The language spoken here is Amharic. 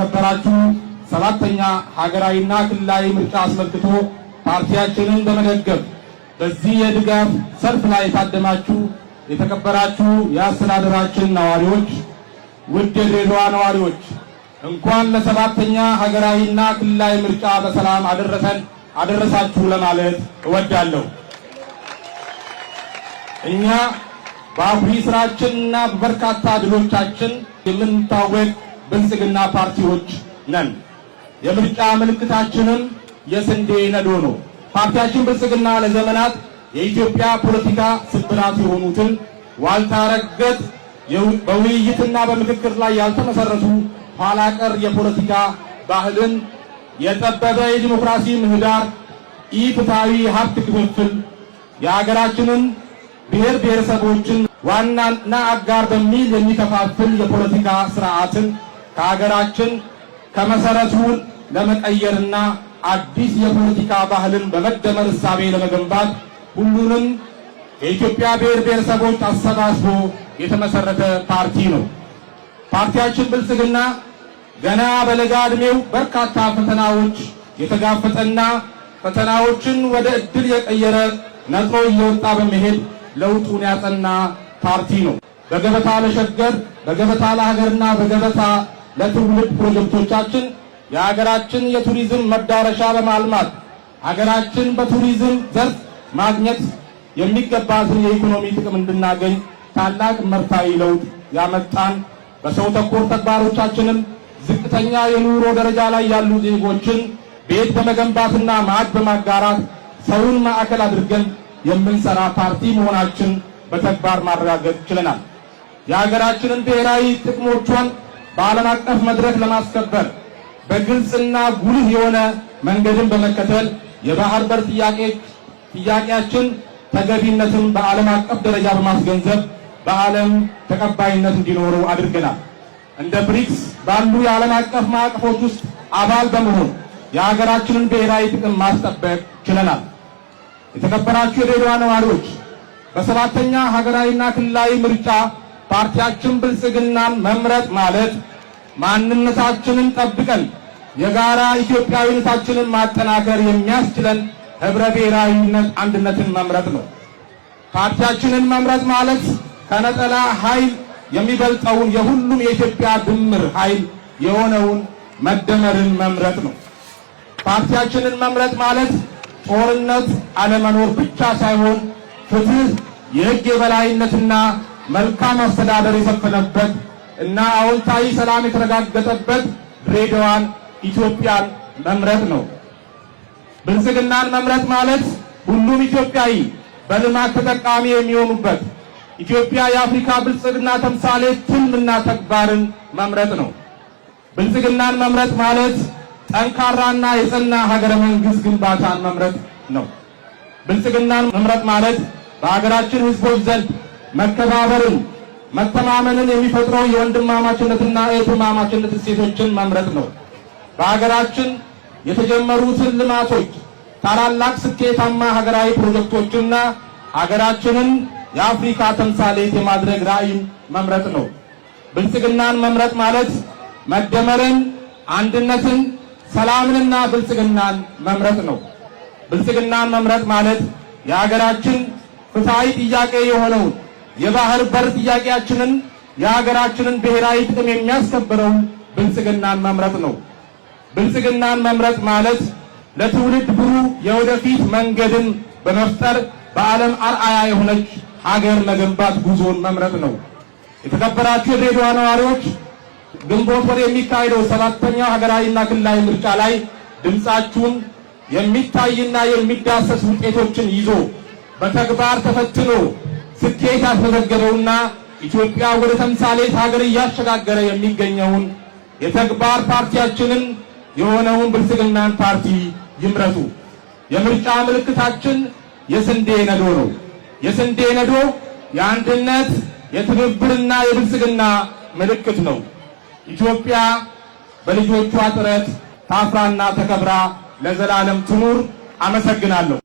የተከበራችሁ ሰባተኛ ሀገራዊና ክልላዊ ምርጫ አስመልክቶ ፓርቲያችንን በመደገፍ በዚህ የድጋፍ ሰልፍ ላይ የታደማችሁ የተከበራችሁ የአስተዳደራችን ነዋሪዎች፣ ውድ የድሬዳዋ ነዋሪዎች እንኳን ለሰባተኛ ሀገራዊና ክልላዊ ምርጫ በሰላም አደረሳችሁ ለማለት እወዳለሁ። እኛ በአኩሪ ስራችንና በበርካታ ድሎቻችን የምንታወቅ ብልጽግና ፓርቲዎች ነን። የምርጫ ምልክታችንም የስንዴ ነዶ ነው። ፓርቲያችን ብልጽግና ለዘመናት የኢትዮጵያ ፖለቲካ ስብራት የሆኑትን ዋልታ ረገጥ በውይይትና በምክክር ላይ ያልተመሰረቱ ኋላ ቀር የፖለቲካ ባህልን፣ የጠበበ የዲሞክራሲ ምህዳር፣ ኢፍትሐዊ ሀብት ክፍፍል፣ የሀገራችንን ብሔር ብሔረሰቦችን ዋናና አጋር በሚል የሚከፋፍል የፖለቲካ ስርዓትን ከሀገራችን ከመሰረቱ ለመቀየርና አዲስ የፖለቲካ ባህልን በመደመር እሳቤ ለመገንባት ሁሉንም የኢትዮጵያ ብሔር ብሔረሰቦች አሰባስቦ የተመሰረተ ፓርቲ ነው። ፓርቲያችን ብልጽግና ገና በለጋ ዕድሜው በርካታ ፈተናዎች የተጋፈጠና ፈተናዎችን ወደ ዕድል የቀየረ ነጥሮ እየወጣ በመሄድ ለውጡን ያጸና ፓርቲ ነው። በገበታ ለሸገር፣ በገበታ ለሀገርና በገበታ ለትውልድ ፕሮጀክቶቻችን የሀገራችን የቱሪዝም መዳረሻ በማልማት ሀገራችን በቱሪዝም ዘርፍ ማግኘት የሚገባትን የኢኮኖሚ ጥቅም እንድናገኝ ታላቅ መርታዊ ለውጥ ያመጣን፣ በሰው ተኮር ተግባሮቻችንም ዝቅተኛ የኑሮ ደረጃ ላይ ያሉ ዜጎችን ቤት በመገንባትና ማዕድ በማጋራት ሰውን ማዕከል አድርገን የምንሰራ ፓርቲ መሆናችን በተግባር ማረጋገጥ ችለናል። የሀገራችንን ብሔራዊ ጥቅሞቿን በዓለም አቀፍ መድረክ ለማስከበር በግልጽና ጉልህ የሆነ መንገድን በመከተል የባህር በር ጥያቄያችን ተገቢነትን በዓለም አቀፍ ደረጃ በማስገንዘብ በዓለም ተቀባይነት እንዲኖረው አድርገናል። እንደ ብሪክስ ባሉ የዓለም አቀፍ ማዕቀፎች ውስጥ አባል በመሆን የሀገራችንን ብሔራዊ ጥቅም ማስጠበቅ ችለናል። የተከበራችሁ የድሬዳዋ ነዋሪዎች በሰባተኛ ሀገራዊና ክልላዊ ምርጫ ፓርቲያችን ብልጽግናን መምረጥ ማለት ማንነታችንን ጠብቀን የጋራ ኢትዮጵያዊነታችንን ማጠናከር የሚያስችለን ህብረ ብሔራዊነት አንድነትን መምረጥ ነው። ፓርቲያችንን መምረጥ ማለት ከነጠላ ኃይል የሚበልጠውን የሁሉም የኢትዮጵያ ድምር ኃይል የሆነውን መደመርን መምረጥ ነው። ፓርቲያችንን መምረጥ ማለት ጦርነት አለመኖር ብቻ ሳይሆን ፍትህ፣ የህግ የበላይነትና መልካም አስተዳደር የሰፈነበት እና አዎንታዊ ሰላም የተረጋገጠበት ድሬዳዋን ኢትዮጵያን መምረጥ ነው። ብልጽግናን መምረጥ ማለት ሁሉም ኢትዮጵያዊ በልማት ተጠቃሚ የሚሆኑበት ኢትዮጵያ የአፍሪካ ብልጽግና ተምሳሌት ትልምና ተግባርን መምረጥ ነው። ብልጽግናን መምረጥ ማለት ጠንካራና የጸና ሀገረ መንግስት ግንባታን መምረጥ ነው። ብልጽግናን መምረጥ ማለት በሀገራችን ህዝቦች ዘንድ መከባበርን፣ መተማመንን የሚፈጥረው የወንድማማችነትና እህትማማችነት እሴቶችን መምረጥ ነው። በሀገራችን የተጀመሩትን ልማቶች፣ ታላላቅ ስኬታማ ሀገራዊ ፕሮጀክቶችና ሀገራችንን የአፍሪካ ተምሳሌት የማድረግ ራዕይን መምረጥ ነው። ብልጽግናን መምረጥ ማለት መደመርን፣ አንድነትን፣ ሰላምንና ብልጽግናን መምረጥ ነው። ብልጽግናን መምረጥ ማለት የሀገራችን ፍትሐዊ ጥያቄ የሆነውን የባህር በር ጥያቄያችንን የሀገራችንን ብሔራዊ ጥቅም የሚያስከብረውን ብልጽግናን መምረጥ ነው። ብልጽግናን መምረጥ ማለት ለትውልድ ብሩህ የወደፊት መንገድን በመፍጠር በዓለም አርአያ የሆነች ሀገር መገንባት ጉዞን መምረጥ ነው። የተከበራችሁ የድሬዳዋ ነዋሪዎች ግንቦት ወር የሚካሄደው ሰባተኛው ሀገራዊና ክልላዊ ምርጫ ላይ ድምፃችሁን የሚታይና የሚዳሰስ ውጤቶችን ይዞ በተግባር ተፈትኖ ስኬት ያስመዘገበውና ኢትዮጵያ ወደ ተምሳሌት ሀገር እያሸጋገረ የሚገኘውን የተግባር ፓርቲያችንን የሆነውን ብልጽግናን ፓርቲ ይምረጡ። የምርጫ ምልክታችን የስንዴ ነዶ ነው። የስንዴ ነዶ የአንድነት የትብብርና የብልጽግና ምልክት ነው። ኢትዮጵያ በልጆቿ ጥረት ታፍራና ተከብራ ለዘላለም ትኑር። አመሰግናለሁ።